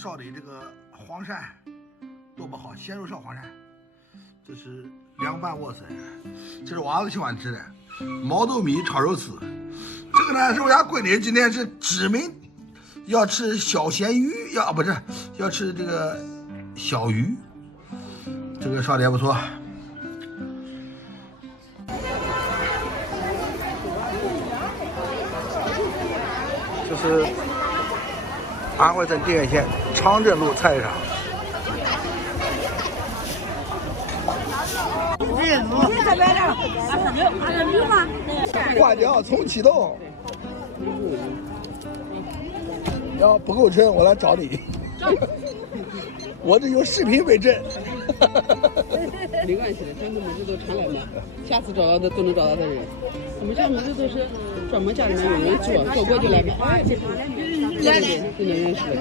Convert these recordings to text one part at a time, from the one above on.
烧的这个黄鳝多不好，鲜肉烧黄鳝，这是凉拌莴笋，这是娃子喜欢吃的毛豆米炒肉丝。这个呢是我家闺女今天是指明要吃小咸鱼，不是要吃这个小鱼，这个烧的也不错。这是安徽省定远县长镇路菜市场。花椒从启动，要不够称我来找你，我这有视频为证。没关系的，咱们名字都常来嘛，下次找到的都能找到的人。我们家名字都是专门家里面有人做过就来买。对，就能认识了。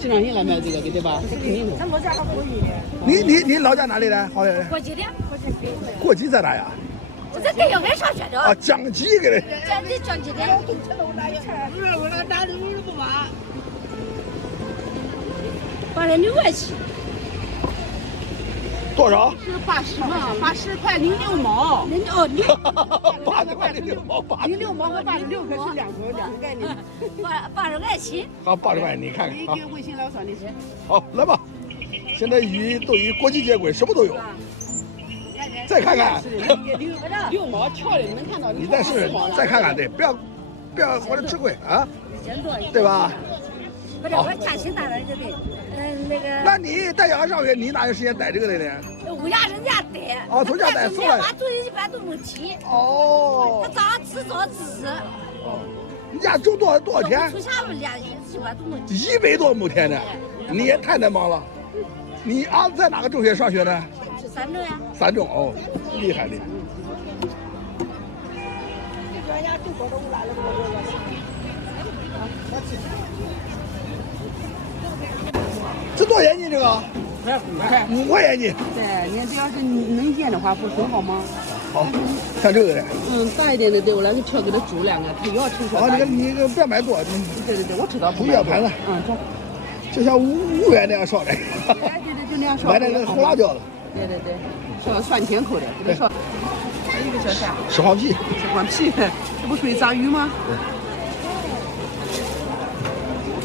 经常性来买这个对吧？肯定的。你老家哪里的？好的。过继的。过继在哪呀？我在跟小孩上学的。啊，江鸡给的。江鸡的。我拿的不完。86块起。多少？是80嘛，80块06毛。80块06毛，06毛和86可是两个概念。80块起。好，80块，你看看。你给微信来算的是。好，来吧。现在鱼都与国际接轨，什么都有。再看看。6毛跳的，你能看到？你再试，再看看，对，不要我这吃亏啊，对吧？不是，我家亲大点就对。那个。那你带小孩上学，你哪有时间逮这个的呢？我家人家逮。哦，从家逮送来。我做一般都没提。哦。他早上吃早吃。哦。你家种多少钱？从下午家一般都没提。100多亩田呢，你也太能忙了。你儿子在哪个中学上学呢？3中呀。3中哦，厉害厉害。这多少钱一这个？5块钱一。对，你这要是能腌的话，不很好吗？好，像这个的。大一点的，对我来个挑给他煮2个，他要吃小。你这个不要买多。对，我知道。不要盘子。走。就像5元那样烧的。对，就那样烧。买那个红辣椒的。对，烧蒜甜口的，给他烧。还有一个小啥？石黄皮。石黄皮，这不属于炸鱼吗？对。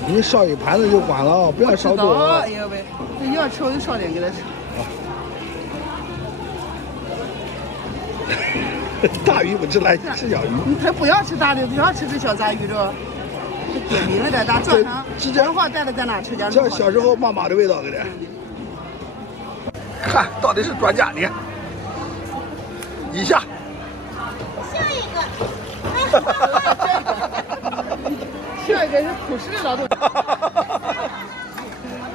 你烧一盘子就完了，不要烧多。哎呀喂，你要吃我就烧点给他吃。大鱼不吃来吃小鱼。他不要吃大的，不要吃这小杂鱼着。点名了的，咱早上正好带着在哪吃家。像小时候妈妈的味道给的。看到底是专家，你看。一下。下一个。下一个是朴实的劳动。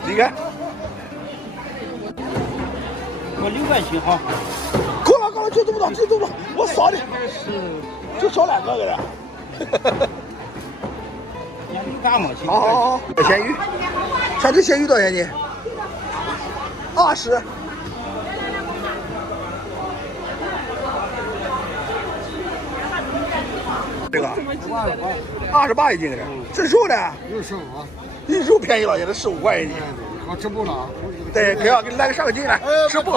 你看。我6块钱好。够了，就这么多，我少的。就少2个给的。好，咸鱼，像这咸鱼多少钱呢？20。这个28一斤的，这肉呢？65。你肉便宜了，现在15块一斤。我吃不了。对，可要给你来个上个斤来，吃不？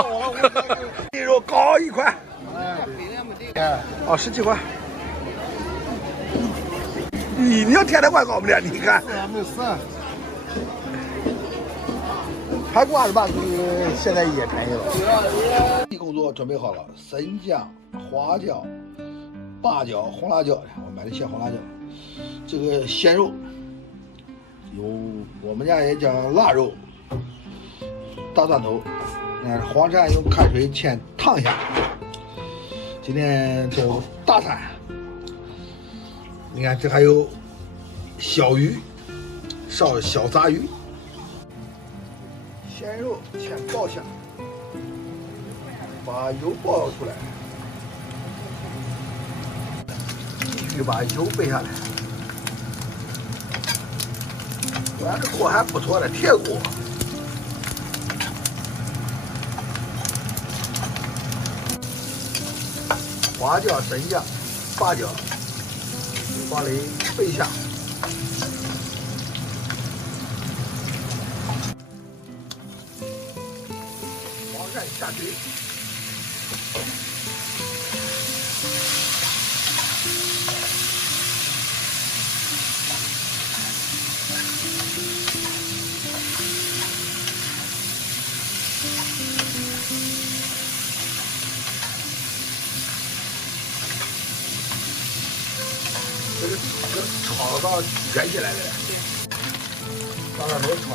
你肉高1块。哦，17块。你要天天快搞不了，你看。没事。排骨28，现在也便宜了。工作准备好了，生姜、花椒、八角、红辣椒，我买的些红辣椒。这个鲜肉，有我们家也叫腊肉，大蒜头。黄鳝用开水先烫一下。今天这大餐。你看，这还有小鱼，烧小杂鱼，鲜肉先爆下，把油爆出来，继续把油备下来。咱这锅还不错的，铁锅。花椒、生姜、八角。把里备下，下去。这个炒到卷起来了，把它都炒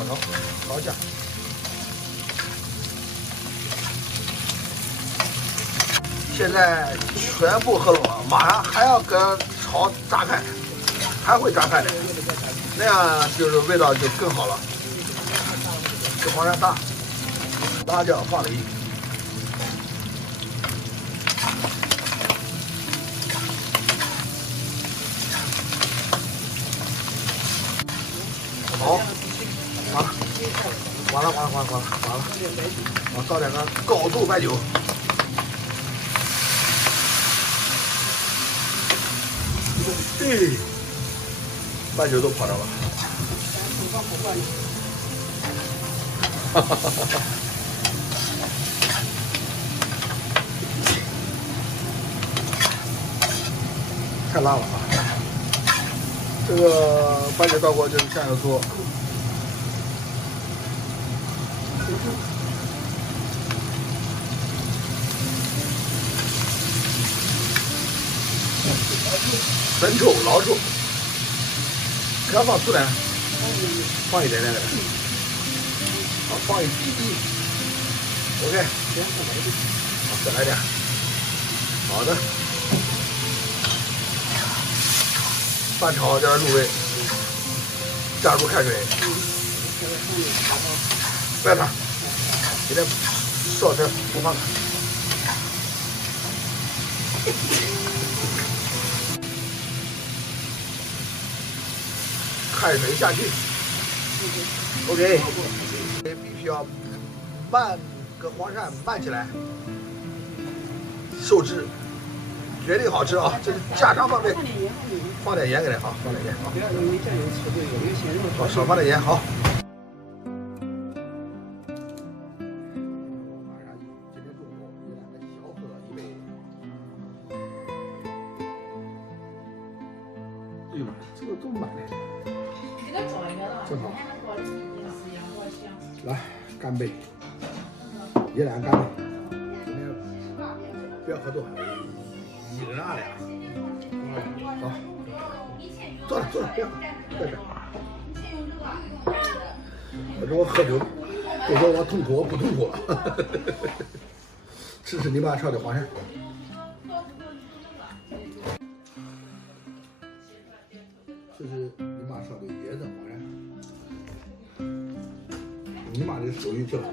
香。现在全部合拢了，马上还要跟炒炸开，还会炸开的，那样就是味道就更好了。这黄鳝大，辣椒放了一。好，完了，我倒点个高度白酒，对，白酒都跑着了，哈哈哈哈！太辣了啊！这个白酒倒过就是酱油酥。生抽、老抽，要放醋呢？放一点点的，好，放一滴滴。OK， 好，再来点。好的，翻炒点入味，加入开水，白糖，给点烧点不放糖。开水下去 ，OK， 必须要慢，跟黄鳝慢起来，收汁，绝对好吃啊！这是家常方面，放点盐给它好，放点盐好。不要因为酱油吃对，有些咸肉。好，少放点盐好。哎呦，这个这么满的。正好，来干杯，爷俩干杯。今天不要喝多，一人二两。好，坐着，别喝，在这。我说我喝酒，都说我痛苦，我不痛苦。吃吃你妈烧的黄鳝。这是你妈烧的椰子黄鳝。你妈这手艺挺好，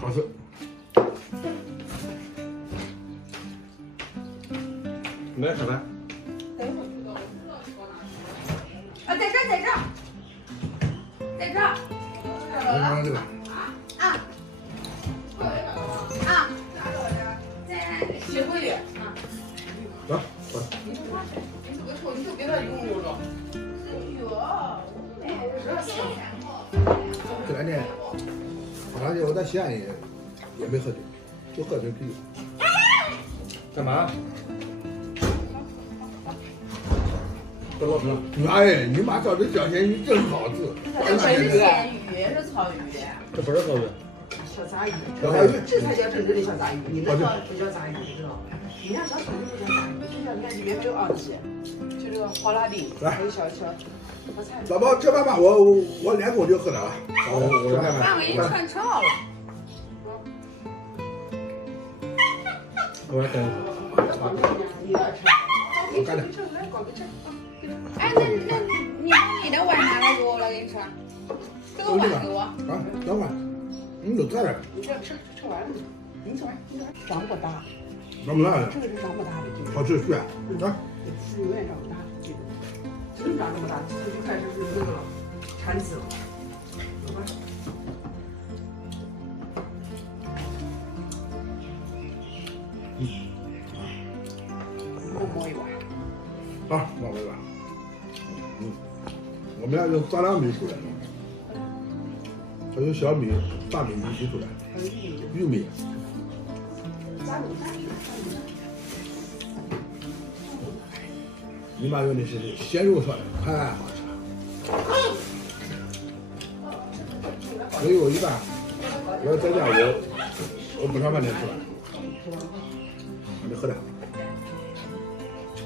好吃。你来吃饭。啊，在这。来这个。在西湖里。走。你就别他用着。这两天，好长时间我在西安也没喝酒，就喝瓶啤酒。干嘛？不老师，哎，你妈烧的椒咸鱼真好吃。这是鲜鱼，是草鱼。这不是草鱼。小杂鱼。小杂鱼，这才叫正宗的小杂鱼，你那叫不叫杂鱼，知道？你看小草鱼不叫杂鱼，这叫你看里面还有昂鸡，就这个黄辣丁，还有小菜。老包吃饭吧，我2口就喝点了。我来饭给你串烧了。我来干。我干点。哎，那你的碗拿来给我，我来给你吃。这个碗给我。啊，等会儿，你都在这儿。你这吃完了，你吃完。长不大。长不大的。这个是长不大的，这个。好吃是啊。是永远长不大，这个。真长这么大，这就开始是那个产子了。走吧。摸一碗。好，摸一碗。我们要用3两米出来。还有小米、大米一起煮的，玉米。你妈用的是鲜肉烧的，太好吃了。所以我一般我要在家我不上饭店吃饭，我得喝点。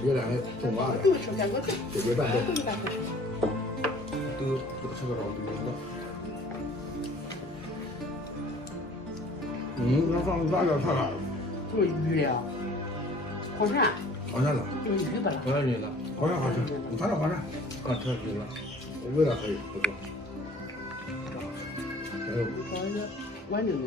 有两个中娃的，解决办公。都吃个老米了。那放辣椒太辣了。就是鱼的，黄鳝。黄鳝了。就是鱼不啦？黄鳝鱼了，黄鳝好吃，你尝尝黄鳝。刚吃鱼了，味道可以，不错。还有完整的。